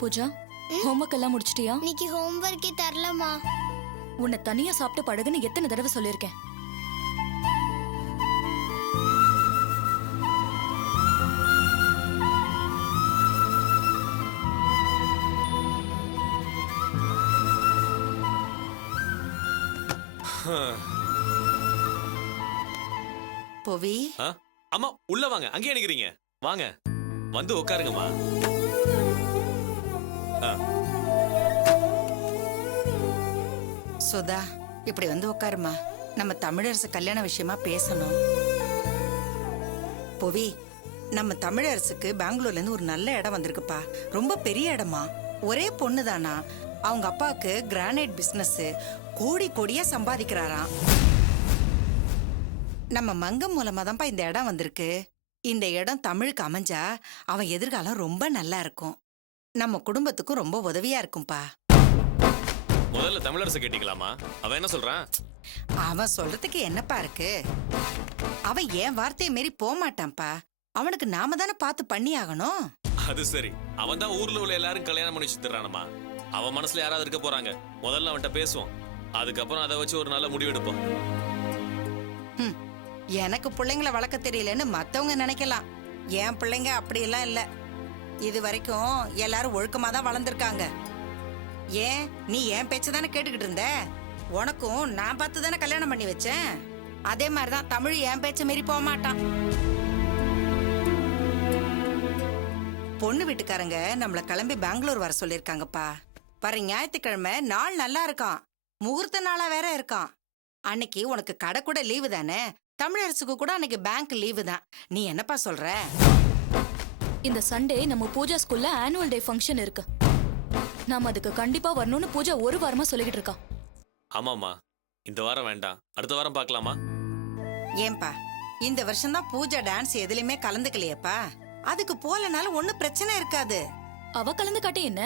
Pooja, homework எல்லாம் முடிச்சிட்டியா? இன்னைக்கு ஹோம்வொர்க்கே தரலமா. உன்னை தனியா சாப்பிட்டு படுகுன்னு எத்தனை தடவை சொல்லியிருக்கேன். புவி, அம்மா உள்ள வாங்க. அங்கேயே நிக்கிறீங்க, வாங்க வந்து உட்காருங்கம்மா. சுதா இப்படி வந்து உட்காருமா. நம்ம தமிழரசு கல்யாண விஷயமா பேசணும். புவி, நம்ம தமிழரசுக்கு பெங்களூர்ல இருந்து ஒரு நல்ல இடம் வந்திருக்குப்பா. ரொம்ப பெரிய இடமா. ஒரே பொண்ணு தானா. அவங்க அப்பாவுக்கு கிரானைட் பிசினஸ், கோடி கோடியா சம்பாதிக்கிறாராம். நம்ம மங்கம் மூலமா தான்ப்பா இந்த இடம் வந்திருக்கு. இந்த இடம் தமிழுக்கு அமைஞ்சா அவன் எதிர்காலம் ரொம்ப நல்லா இருக்கும். நம்ம குடும்பத்துக்கும் ரொம்ப உதவியா இருக்கும்பா. முதல்ல தமிழரசு கேட்டீங்களாமா? அவன் என்ன சொல்றான்? அவன் சொல்றதுக்கு என்னப்பா இருக்கு? அவன் என் வார்த்தையை மீறி போக மாட்டான்ப்பா. அவனுக்கு நாம தானே பார்த்து பண்ணி ஆகணும். அது சரி, அவன் தான் ஊர்ல உள்ள எல்லாரும் கல்யாணம் பண்ணி வச்சுறானம்மா. அவன் மனசுல யாராவது இருக்க போறாங்க. முதல்ல அவன்கிட்ட பேசுவோம், அதுக்கப்புறம் அதை வச்சு ஒரு நல்ல முடிவு எடுப்போம். எனக்கு பிள்ளைங்களை வளர்க்க தெரியலன்னு மத்தவங்க நினைக்கலாம். என் பிள்ளைங்க அப்படியெல்லாம் இல்ல. இது வரைக்கும் எல்லாரும் ஒழுக்கமா தான் வளர்ந்துருக்காங்க. ஏன் நீ என் பேச்சு தானே கேட்டுக்கிட்டு இருந்த? உனக்கும் நான் பார்த்து தானே கல்யாணம் பண்ணி வச்சேன். அதே மாதிரிதான் தமிழ் என் பேச்ச மீறி போக மாட்டான். பொண்ணு வீட்டுக்காரங்க நம்மள கிளம்பி பெங்களூர் வர சொல்லிருக்காங்கப்பா. வர ஞாயிற்றுக்கிழமை நாள் நல்லா இருக்கான். முகூர்த்த நாளா வேற இருக்கான். அன்னைக்கு உனக்கு கடை கூட லீவு தானே. தமிழரசுக்கு கூட அன்னைக்கு பேங்க் லீவு தான். நீ என்னப்பா சொல்ற? இந்த சண்டே நம்ம பூஜா ஸ்கூல்ல ஆனுவல் டே ஃபங்க்ஷன் இருக்கு. நாம அதுக்கு கண்டிப்பா வரணும்னு பூஜா ஒரு வாரமா சொல்லிக்கிட்டு இருக்கா. ஆமாமா, இந்த வாரம் வேண்டாம், அடுத்த வாரம் பார்க்கலாமா? ஏன்பா இந்த வருஷம் தான் பூஜா டான்ஸ் எதுலயுமே கலந்துக்கலையப்பா. அதுக்கு போலனாலும் ஒன்னும் பிரச்சனை இருக்காது. அவ கலந்து காட்டி என்ன?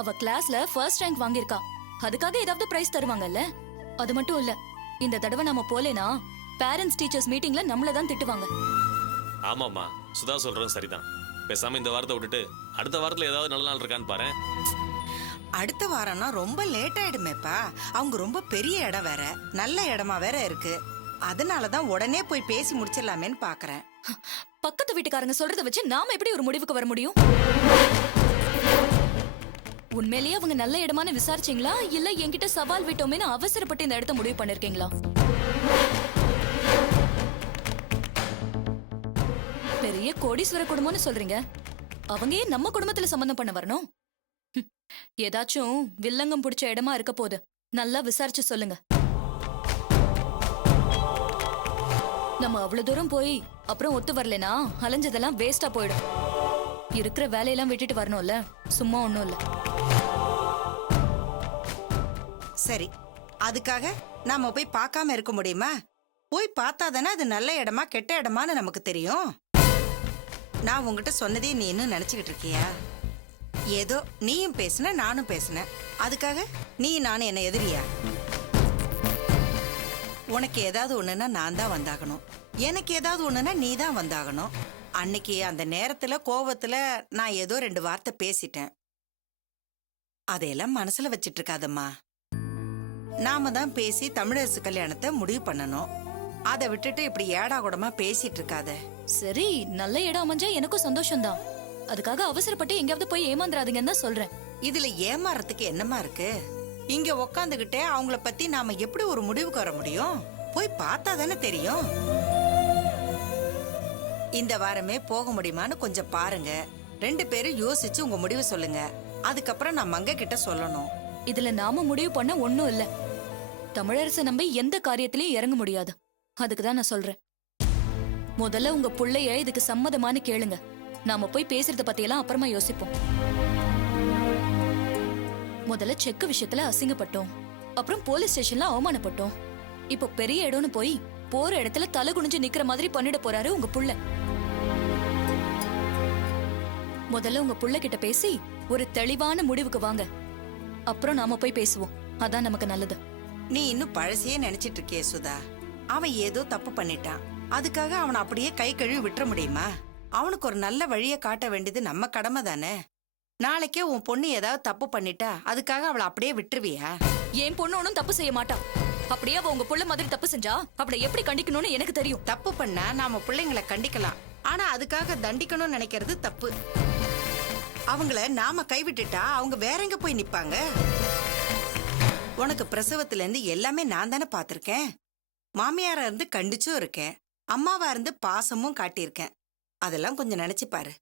அவ கிளாஸ்ல ஃபர்ஸ்ட் ரேங்க் வாங்கியிருக்கா. அதுக்காக ஏதாவது பிரைஸ் தருவாங்கல்ல. அது மட்டும் இல்ல, இந்த தடவை நம்ம போலேனா பேரண்ட்ஸ் டீச்சர்ஸ் மீட்டிங்ல நம்மள தான் திட்டுவாங்க. ஆமாமா, சுதா சொல்றதும் சரிதான். பேசாம இந்த வாரத்தை விட்டுட்டு அடுத்த வாரத்துல ஏதாவது நல்ல நாள் இருக்கான்னு பாரு. அடுத்த வாரம்னா ரொம்ப லேட் ஆயிடுமேப்பா. அவங்க ரொம்ப பெரிய இடம் வேற, நல்ல இடமா வேற இருக்கு. அதனாலதான் உடனே போய் பேசி முடிச்சிடலாமேன்னு பாக்குறேன். பக்கத்து வீட்டுக்காரங்க சொல்றத வச்சு நாம எப்படி ஒரு முடிவுக்கு வர முடியும்? உண்மையிலேயே அவங்க நல்ல இடமான விசாரிச்சீங்களா, இல்ல என்கிட்ட சவால் விட்டோமேனு அவசரப்பட்டு இந்த இடத்த முடிவு பண்ணிருக்கீங்களா? பெரிய கோடீஸ்வர குடும்பம்னு சொல்றீங்க. அவங்க ஏன் நம்ம குடும்பத்துல சம்பந்தம் பண்ண வரணும்? ஏதாச்சும் வில்லங்கம் பிடிச்ச இடமா இருக்க போது நல்லா விசாரிச்சு சொல்லுங்க. நம்ம அவ்வளவு தூரம் போய் அப்புறம் ஒத்து வரலனா அலைஞ்சதெல்லாம் வேஸ்டா போயிடும். இருக்கிற வேலையெல்லாம் விட்டுட்டு வரணும்ல, சும்மா ஒண்ணும் இல்ல. சரி, அதுக்காக நாம போய் பார்க்காம இருக்க முடியுமா? போய் பார்த்தாதானே அது நல்ல இடமா கெட்ட இடமான்னு நமக்கு தெரியும். நான் உங்ககிட்ட சொன்னதே நீ இன்னும் நினைச்சுக்கிட்டு இருக்கியா? ஏதோ நீயும் பேசுன நானும் பேசுனேன். அதுக்காக நீ நானும் என்ன எதிரியா? உனக்கு ஏதாவது ஒண்ணுன்னா நான் தான் வந்தாகணும். எனக்கு ஏதாவது ஒண்ணுன்னா நீ தான் வந்தாகணும். அன்னைக்கு அந்த நேரத்துல கோவத்துல நான் ஏதோ 2 வார்த்தை பேசிட்டேன். அதையெல்லாம் மனசுல வச்சிட்டு இருக்காதம்மா. நாம தான் பேசி தமிழரசு கல்யாணத்தை முடிவு பண்ணணும். அதை விட்டுட்டு இப்படி ஏடா கூடமா பேசிட்டு இருக்காத. சரி, நல்ல இடம் அமைஞ்சா எனக்கும் சந்தோஷம்தான். அதுக்காக அவசரப்பட்டு எங்கேயாவது போய் ஏமாந்துராதீங்கன்னு தான் சொல்றேன். இதுல ஏமாறதுக்கு என்னமா இருக்கு? இங்க உக்காந்துகிட்டே அவங்கள பத்தி நாம எப்படி ஒரு முடிவுக்கு வர முடியும்? போய் பார்த்தா தானே தெரியும். இந்த வாரமே போக முடியுமான்னு கொஞ்சம் பாருங்க. 2 பேரும் யோசிச்சு உங்க முடிவு சொல்லுங்க. அதுக்கப்புறம் நான் மங்க கிட்ட சொல்லணும். இதுல நாம முடிவு பண்ண ஒண்ணும் இல்ல. தமிழரசை நம்பி எந்த காரியத்திலயும் இறங்க முடியாது. அதுக்குதான் நான் சொல்றேன். முதல்ல உங்க புள்ளைய இதுக்கு சம்மதமானு கேளுங்க. நாம போய் பேசுறத பத்தியெல்லாம் அப்புறமா யோசிப்போம். முதல்ல செக் விஷயத்துல அசிங்கப்பட்டோம், அப்புறம் போலீஸ் ஸ்டேஷன்ல அவமானப்பட்டோம். இப்போ பெரிய இடம்னு போய் போற இடத்துல தலை குனிஞ்சு நிக்கிற மாதிரி பண்ணிட போறாரு உங்க புள்ள. முதல்ல உங்க புள்ள கிட்ட பேசி ஒரு தெளிவான முடிவுக்கு வாங்க. அப்புறம் நாம போய் பேசுவோம். அதான் நமக்கு நல்லது. நீ இன்னும் பழசையே நினைச்சிட்டு இருக்கியே சுதா. அவன் ஏதோ தப்பு பண்ணிட்டான். அதுக்காக அவனை அப்படியே கை கழுவி விட்டுற முடியுமா? அவனுக்கு ஒரு நல்ல வழியை காட்ட வேண்டியது நம்ம கடமை தானே. நாளைக்கே உன் பொண்ணு ஏதாவது தப்பு பண்ணிட்டா அதுக்காக அவளை அப்படியே விட்டுருவியா? என் பொண்ணு ஒன்றும் தப்பு செய்ய மாட்டா. அப்படியே அவ உங்க புள்ள மாதிரி தப்பு செஞ்சா அவளை எப்படி கண்டிக்கணும்னு எனக்கு தெரியும். தப்பு பண்ணா நாம பிள்ளைங்களை கண்டிக்கலாம், ஆனா அதுக்காக தண்டிக்கணும்னு நினைக்கிறது தப்பு. அவங்கள நாம கைவிட்டுட்டா அவங்க வேற எங்க போய் நிப்பாங்க? உனக்கு பிரசவத்துல இருந்து எல்லாமே நான் தானே பாத்திருக்கேன். மாமியாரா இருந்து கண்டிச்சும் இருக்கேன், அம்மாவா இருந்து பாசமும் காட்டியிருக்கேன். அதெல்லாம் கொஞ்சம் நினைச்சு பாரு.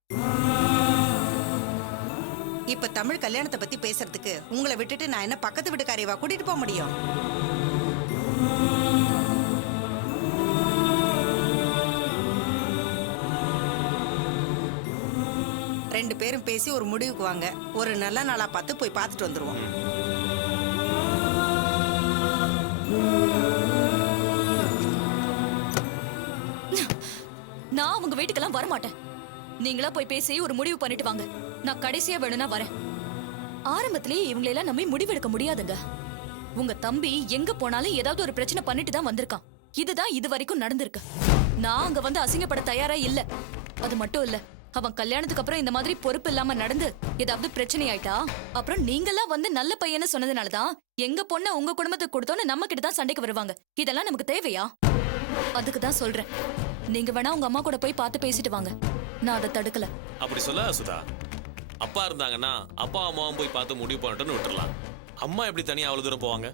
இப்ப தமிழ் கல்யாணத்தை பத்தி பேசுறதுக்கு உங்களை விட்டுட்டு நான் என்ன பக்கத்து வீட்டுக்காரியவா கூட்டிட்டு போக முடியும்? ரெண்டு பேரும் பேசி ஒரு முடிவுக்கு வாங்க. ஒரு நல்ல நாளா பார்த்து போய் பார்த்துட்டு வந்துருவோம். நான் அவங்க வீட்டுக்கெல்லாம் வரமாட்டேன். நீங்களா போய் பேசி ஒரு முடிவு பண்ணிட்டு வாங்க. நான் கடைசியா வேணும்னா வரேன். ஆரம்பத்திலேயே இவங்களெல்லாம் நம்பி முடிவெடுக்க முடியாதுங்க. உங்க தம்பி எங்க போனாலும் ஏதாவது ஒரு பிரச்சனை பண்ணிட்டு தான் வந்திருக்கான். இதுதான் இது வரைக்கும் நடந்திருக்கு. நான் அங்க வந்து அசிங்கப்பட தயாரா இல்ல. அது மட்டும் இல்ல, அவன் கல்யாணத்துக்கு அப்புறம் இந்த மாதிரி பொறுப்பு இல்லாம நடந்து ஏதாவது பிரச்சனை ஆயிட்டா அப்புறம் நீங்கெல்லாம் வந்து நல்ல பையன்னு சொன்னதுனாலதான் எங்க பொண்ண உங்க குடும்பத்துக்கு கொடுத்தோன்னு நம்ம கிட்ட தான் சண்டைக்கு வருவாங்க. இதெல்லாம் நமக்கு தேவையா? அதுக்கு தான் சொல்றேன், நீங்க வேணா உங்க அம்மா கூட போய் பார்த்து பேசிட்டு வாங்க. நான் அதை தடுக்கல. அப்படி சொல்ல சுதா, அப்பா இருந்தாங்கன்னா அப்பா அம்மாவும் போய் பார்த்து முடிவு பண்ணட்டும்னு விட்டுறலாம். அம்மா எப்படி தனியா அவ்வளவு தூரம் போவாங்க?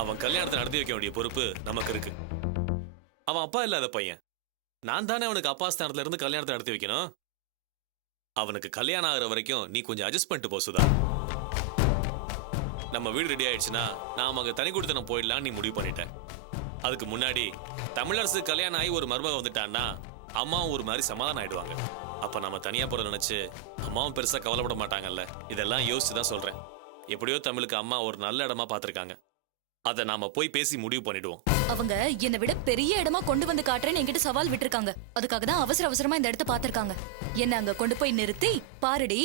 அவன் கல்யாணத்தை நடத்தி வைக்க வேண்டிய பொறுப்பு நமக்கு இருக்கு. அவன் அப்பா இல்லாத பையன், நான் தானே அவனுக்கு அப்பா ஸ்தானத்துல இருந்து கல்யாணத்தை நடத்தி வைக்கணும். அவனுக்கு கல்யாணம் ஆகிற வரைக்கும் நீ கொஞ்சம் அட்ஜஸ்ட் பண்ணிட்டு போ சுதா. நம்ம வீடு ரெடி ஆயிடுச்சுன்னா நாம அங்க தனி கொடுத்தனம் போயிடலாம் நீ முடிவு பண்ணிட்ட. அதுக்கு முன்னாடி தமிழரசு கல்யாணம் ஆகி ஒரு மருமக வந்துட்டான்னா அம்மாவும் ஒரு மாதிரி சமாதானம் ஆயிடுவாங்க. அப்ப நம்ம தனியா போற நினைச்சு அம்மாவும் பெருசா கவலைப்பட மாட்டாங்கல்ல. இதெல்லாம் யோசிச்சுதான் சொல்றேன். எப்படியோ தமிழுக்கு அம்மா ஒரு நல்ல இடமா பாத்திருக்காங்க. அதை நாம போய் பேசி முடிவு பண்ணிடுவோம். அவங்க என்னை விட பெரிய இடமா கொண்டு வந்து காட்டுறேன்னு என்கிட்ட சவால் விட்டுருக்காங்க. அதுக்காக தான் அவசர அவசரமா இந்த இடத்த பாத்திருக்காங்க. என்ன அங்க கொண்டு போய் நிறுத்தி பாருடி,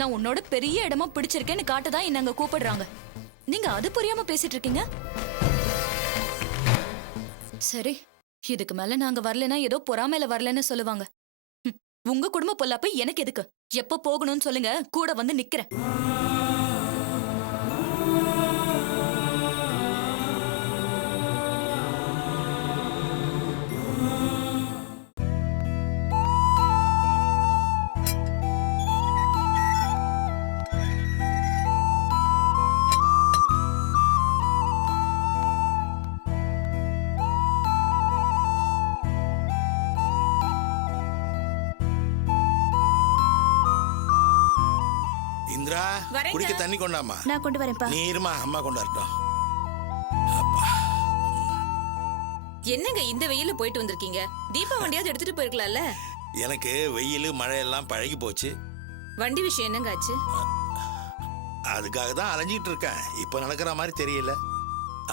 நான் உன்னோட பெரிய இடமா பிடிச்சிருக்கேன்னு காட்டதான் என்ன அங்க கூப்பிடுறாங்க. நீங்க அது புரியாம பேசிட்டு இருக்கீங்க. சரி, இதுக்கு மேல நாங்க வரலன்னா ஏதோ பொறாமையில வரலன்னு சொல்லுவாங்க. உங்க குடும்ப பொல்லாப்ப எனக்கு எதுக்கு? எப்ப போகணும்னு சொல்லுங்க, கூட வந்து நிக்கிறேன். இந்திரா, குடிக்க தண்ணி கொண்டாமா. நான் கொண்டு வரேன்ப்பா. நீ இருமா, அம்மா கொண்டாடட்டும். என்னங்க இந்த வெயில போயிட்டு வந்திருக்கீங்க? தீபா வண்டியாவது எடுத்துட்டு போயிருக்கலாம்ல. எனக்கு வெயில் மழை எல்லாம் பழகி போச்சு. வண்டி விஷயம் என்னங்க ஆச்சு? அதுக்காக தான் அலைஞ்சிட்டு இருக்கேன். இப்ப நடக்கிற மாதிரி தெரியல.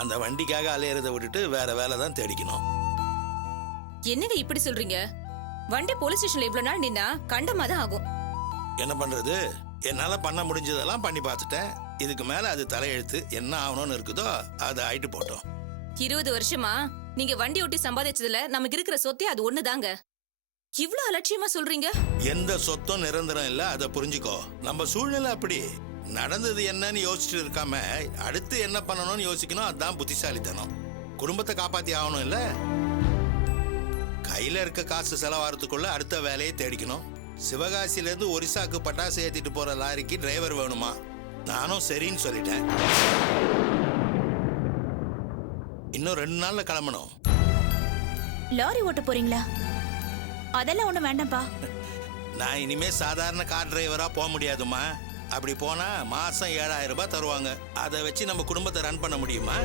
அந்த வண்டிக்காக அலையறதை விட்டுட்டு வேற வேலை தான் தேடிக்கணும். என்னங்க இப்படி சொல்றீங்க? வண்டி போலீஸ் ஸ்டேஷன்ல இவ்வளவு நாள் நின்னா கண்டமா தான் ஆகும். என்ன பண்றது? என்னால பண்ண முடிஞ்சதெல்லாம் பண்ணி பார்த்துட்டேன். இதுக்கு மேல அது தலையெழுத்து. என்ன ஆகணும்னு இருக்குதோ அது ஆயிட்டு போட்டோம். 20 வருஷமா நீங்க வண்டி ஓட்டி சம்பாதிச்சதுல நமக்கு இருக்கிற சொத்தே அது ஒண்ணுதாங்க. இவ்ளோ அலட்சியமா சொல்றீங்க? எந்த சொத்தும் நிரந்தரம் இல்ல, அதை புரிஞ்சுக்கோ. நம்ம சூழ்நிலை அப்படி. நடந்தது என்னன்னு யோசிச்சுட்டு இருக்காம அடுத்து என்ன பண்ணணும்னு யோசிக்கணும். அதுதான் புத்திசாலித்தனம். குடும்பத்தை காப்பாத்தி ஆகணும் இல்ல. கையில இருக்க காசு செலவாறதுக்குள்ள அடுத்த வேலையை தேடிக்கணும். சிவகாசில இருந்து ஒரிசாக்கு பட்டாசு ஏத்திட்டு போற லாரிக்கு டிரைவர் வேணுமா? நானும் சரின்னு சொல்லிட்டேன். இன்னும் 2 நாள்ல கிளம்பணும். லாரி ஓட்ட போறீங்களா? அதெல்லாம் ஒண்ணும் வேண்டாம்ப்பா. நான் இனிமே சாதாரண கார் டிரைவரா போக முடியாதுமா. அப்படி போனா மாசம் 7000 ரூபாய் தருவாங்க. அதை வச்சு நம்ம குடும்பத்தை ரன் பண்ண முடியுமா?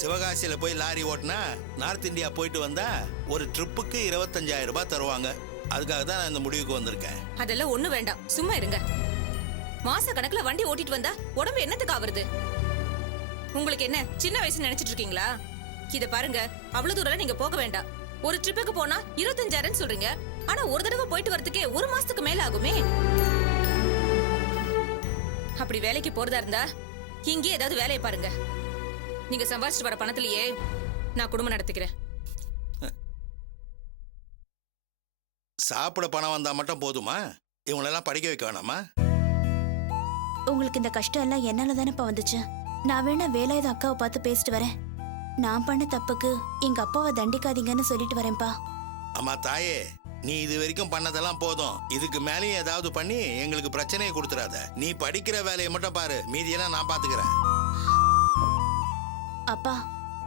சிவகாசியில போய் லாரி ஓட்டினா நார்த் இந்தியா போயிட்டு வந்தா ஒரு ட்ரிப்புக்கு 25,000 ரூபாய் தருவாங்க. அதுக்காக தான் நான் இந்த முடிவுக்கு வந்திருக்கேன். அதெல்லாம் ஒண்ணு வேண்டாம், சும்மா இருங்க. மாச கணக்குல வண்டி ஓட்டிட்டு வந்தா உடம்பு என்னத்துக்கு ஆவறது? உங்களுக்கு என்ன சின்ன வயசு நினைச்சிட்டு இருக்கீங்களா? இத பாருங்க, அவ்வளவு தூரம் நீங்க போக வேண்டாம். ஒரு ட்ரிப்புக்கு போனா 25,000 சொல்றீங்க. ஆனா ஒரு தடவை போயிட்டு வரதுக்கே 1 மாசத்துக்கு மேல ஆகுமே. அப்படி வேலைக்கு போறதா இருந்தா இங்கே ஏதாவது வேலையை பாருங்க. நீங்க சம்பாதிச்சுட்டு வர பணத்திலேயே நான் குடும்பம் நடத்திக்கிறேன். சாப்பிட பணம் வந்தா மட்டும் போதுமா? இவங்களெல்லாம் படிக்க வைக்க வேணாமா? உங்களுக்கு இந்த கஷ்டம் எல்லாம் என்னால தானேப்பா வந்துச்சு. நான் வேணா வேலாயுத அக்காவை பார்த்து பேசிட்டு வரேன். நான் பண்ண தப்புக்கு எங்க அப்பாவை தண்டிக்காதீங்கன்னு சொல்லிட்டு வரேன்ப்பா. அம்மா தாயே, நீ இது வரைக்கும் பண்ணதெல்லாம் போதும். இதுக்கு மேலேயும் ஏதாவது பண்ணி எங்களுக்கு பிரச்சனையை கொடுத்துறாத. நீ படிக்கிற வேலையை மட்டும் பாரு, மீதியெல்லாம் நான் பாத்துக்கிறேன். அப்பா,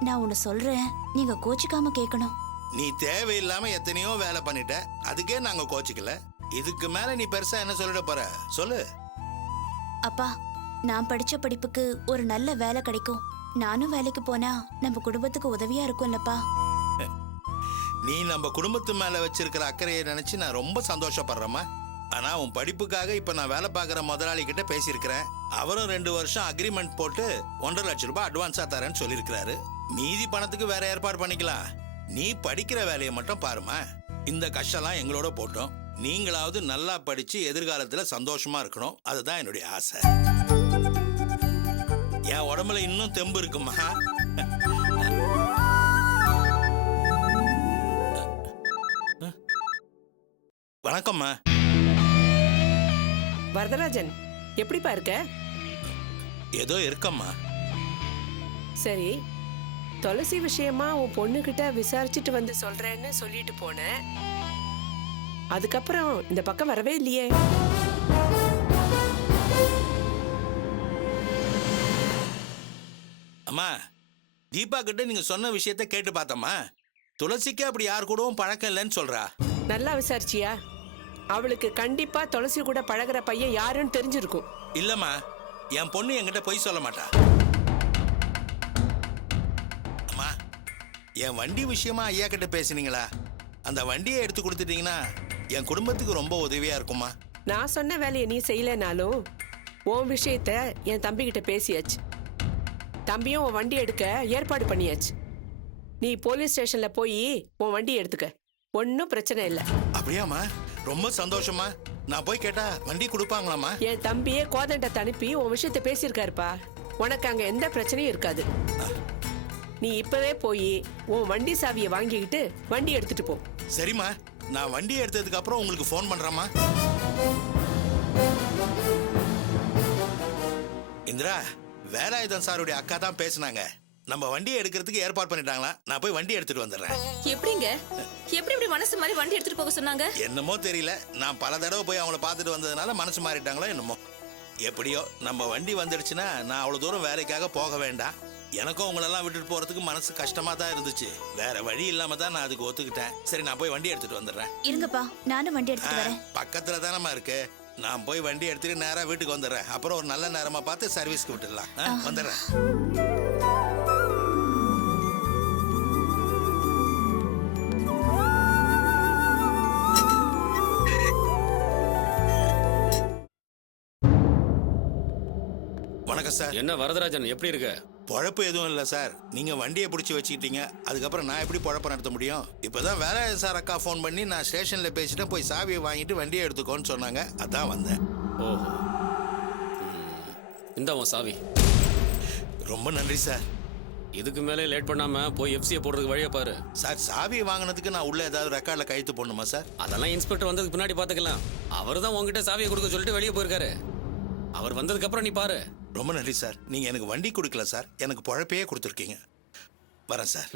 நான் ஒன்னு சொல்றேன், நீங்க கோச்சிக்காம கேட்கணும். நீ தேவையில்லாம எத்தனையோ வேலை பண்ணிட்ட, அதுக்கே நாங்க கோச்சிக்கல. இதுக்கு மேல நீ பெருசா என்ன சொல்லிட போற? சொல்லு. அப்பா, நான் படிச்ச படிப்புக்கு ஒரு நல்ல வேலை கிடைக்கும். நானும் வேலைக்கு போனா நம்ம குடும்பத்துக்கு உதவியா இருக்கும்லப்பா. நீ நம்ம குடும்பத்து மேல வச்சிருக்கிற அக்கறையை நினைச்சு நான் ரொம்ப சந்தோஷப்படுறேம்மா. ஆனா உன் படிப்புக்காக இப்ப நான் வேலை பார்க்குற முதலாளி கிட்ட பேசியிருக்கிறேன். அவரும் 2 வருஷம் அக்ரிமெண்ட் போட்டு 1.5 லட்சம் ரூபாய் அட்வான்ஸா தரேன்னு சொல்லியிருக்கிறாரு. மீதி பணத்துக்கு வேற ஏற்பாடு பண்ணிக்கலாம். நீ படிக்கிற வேலையை மட்டும் பாருமா. இந்த கஷ்டம்லாம் எங்களோட போட்டோம். நீங்களாவது நல்லா படிச்சு எதிர்காலத்துல சந்தோஷமா இருக்கணும். அதுதான் என்னுடைய ஆசை. என் உடம்புல இன்னும் தெம்பு இருக்குமா. வணக்கம்மா. வரதராஜன், எப்படிப்பா இருக்க? ஏதோ இருக்கம்மா. சரி, துளசி விஷயமா உன் பொண்ணுகிட்ட விசாரிச்சுட்டு வந்து சொல்றேன்னு சொல்லிட்டு போனேன். அதுக்கப்புறம் இந்த பக்கம் வரவே இல்லையே. அம்மா, தீபா கிட்ட நீங்க சொன்ன விஷயத்த கேட்டு பார்த்தம்மா. துளசிக்கு அப்படி யார் கூடவும் பழக்கம் இல்லைன்னு சொல்றா. நல்லா விசாரிச்சியா? அவளுக்கு கண்டிப்பா துளசி கூட பழகுற பையன் யாருன்னு தெரிஞ்சிருக்கும். இல்லம்மா, என் பொண்ணு என்கிட்ட பொய் சொல்ல மாட்டா. அம்மா, என் வண்டி விஷயமா ஐயா கிட்ட பேசுனீங்களா? அந்த வண்டியை எடுத்து கொடுத்துட்டீங்கன்னா என் குடும்பத்துக்கு ரொம்ப உதவியா இருக்குமா. நான் சொன்ன வேலையை நீ செய்யலைனாலும் உன் விஷயத்த என் தம்பிக்கிட்ட பேசியாச்சு. தம்பியும் உன் வண்டி எடுக்க ஏற்பாடு பண்ணியாச்சு. நீ போலீஸ் ஸ்டேஷன்ல போய் உன் வண்டி எடுத்துக்க, ஒன்னும் பிரச்சனை இல்லை. அப்படியாம்மா? ரொம்ப சந்தோஷமா. நான் போய் கேட்டா வண்டி கொடுப்பாங்களாம்மா? என் தம்பியே கோதண்டத்தை அனுப்பி உன் விஷயத்த பேசியிருக்காருப்பா. உனக்கு அங்க எந்த பிரச்சனையும் இருக்காது. நீ இப்பவே போய் உன் வண்டி சாவியை வாங்கிக்கிட்டு வண்டி எடுத்துட்டு போ. சரிம்மா, நான் வண்டி எடுத்ததுக்கு அப்புறம் உங்களுக்கு ஃபோன் பண்றேம்மா. இந்திரா, வேலாயுதம் சாருடைய அக்கா தான் பேசுனாங்க. நம்ம வண்டியை எடுக்கிறதுக்கு ஏற்பாடு பண்ணிட்டாங்களா. நான் போய் வண்டி எடுத்துட்டு வந்துடுறேன். எப்படிங்க? எப்படி இப்படி மனசு மாதிரி வண்டி எடுத்துட்டு போக சொன்னாங்க? என்னமோ தெரியல, நான் பல தடவை போய் அவங்கள பார்த்துட்டு வந்ததுனால மனசு மாறிட்டாங்களோ என்னமோ. எப்படியோ நம்ம வண்டி வந்துடுச்சுன்னா நான் அவ்வளவு தூரம் வேலைக்காக போக வேண்டாம். எனக்கும் உங்களெல்லாம் விட்டுட்டு போறதுக்கு மனசு கஷ்டமா தான் இருந்துச்சு. வேற வழி இல்லாம தான் நான் அதுக்கு ஒத்துக்கிட்டேன். சரி, நான் போய் வண்டி எடுத்துட்டு வந்துடுறேன். இருங்கப்பா, நானும் வண்டி எடுத்துட்டு வரேன். பக்கத்துல தானம்மா இருக்கு. நான் போய் வண்டி எடுத்துட்டு நேரா வீட்டுக்கு வந்துடுறேன். அப்புறம் ஒரு நல்ல நேரமா பார்த்து சர்வீஸ்க்கு விட்டுடலாம். வந்துடுறேன். வணக்கம் சார். என்ன வரதராஜன், எப்படி இருக்க? பொழப்பு எதுவும் இல்லை சார். நீங்க வண்டியை பிடிச்சி வச்சுக்கிட்டீங்க. அதுக்கப்புறம் நான் எப்படி பொழப்ப நடத்த முடியும்? இப்பதான் வேலாயுத சார் அக்கா ஃபோன் பண்ணி நான் ஸ்டேஷன்ல பேசிட்டு போய் சாவியை வாங்கிட்டு வண்டியை எடுத்துக்கோன்னு சொன்னாங்க. அதான் வந்தேன். ஓஹோ, இந்த உன் சாவி. ரொம்ப நன்றி சார். இதுக்கு மேலே லேட் பண்ணாம போய் எஃப்சியை போடுறதுக்கு வழியை பாரு. சார், சாவியை வாங்கினதுக்கு நான் உள்ள ஏதாவது ரெக்கார்டில் கையெழுத்து போடணுமா சார்? அதெல்லாம் இன்ஸ்பெக்டர் வந்ததுக்கு பின்னாடி பாத்துக்கலாம். அவர் தான் உங்ககிட்ட சாவியை கொடுக்க சொல்லிட்டு வெளியே போயிருக்காரு. அவர் வந்ததுக்கு அப்புறம் நீ பாரு. ரொம்ப நன்றி சார். நீங்க எனக்கு வண்டி கொடுக்கல சார், எனக்கு பொழப்பையே கொடுத்துருக்கீங்க. வரேன் சார்.